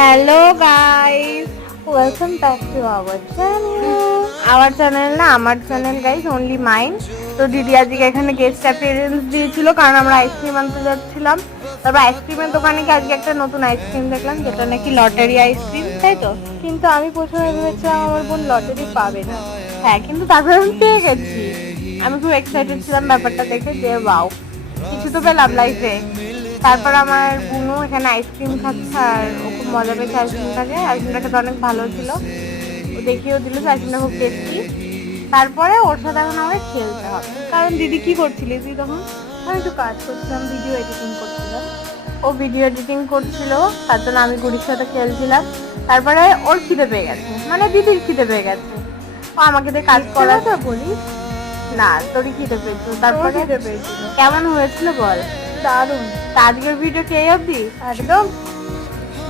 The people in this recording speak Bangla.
Hello guys, welcome back to our channel না আমার চ্যানেল গাইস, অনলি মাইন। তো দিদি আজকে এখানে গেস্ট অ্যাপিয়ারেন্স দিয়েছিল কারণ আমরা আইসক্রিম আনতে যাচ্ছিলাম। তারপর আইসক্রিমের দোকানে গিয়ে আজকে একটা নতুন আইসক্রিম দেখলাম, যেটা নাকি লটারি আইসক্রিম, তাই তো? কিন্তু আমি প্রথমে ভেবেছিলাম আমার বোন লটারি পাবে না। হ্যাঁ, কিন্তু তারপরে আমি পেয়ে গেছি। আমি খুব এক্সাইটেড ছিলাম ব্যাপারটা দেখে, যে ওয়াও, কিছু তো পেলাম লাইফে। তারপর আমার বুনু এখানে আইসক্রিম খাচ্ছে আর ও খুব মজা পেয়েছে আইসক্রিমটাকে। আইসক্রিমটা খেতে অনেক ভালো ছিল, ও দেখিয়েও দিল যে আইসক্রিমটা খুব টেস্টি। তারপরে ওর সাথে এখন আমাকে খেলতে হবে। কারণ দিদি কি করছিলি তুই তখন? আমি একটু কাজ করছিলাম, ভিডিও এডিটিং করছিলাম। ও ভিডিও এডিটিং করছিল, তার জন্য আমি গুড়ির সাথে খেলছিলাম। তারপরে ওর খিদে পেয়ে গেছে, মানে দিদির খিদে পেয়ে গেছে। ও আমাকে দিয়ে কাজ করাতে বলিস না, তোরই খিদে পেয়েছিল। তারপরে কেমন হয়েছিল বল? দারুণ। আজকের ভিডিও কে অবধি একদম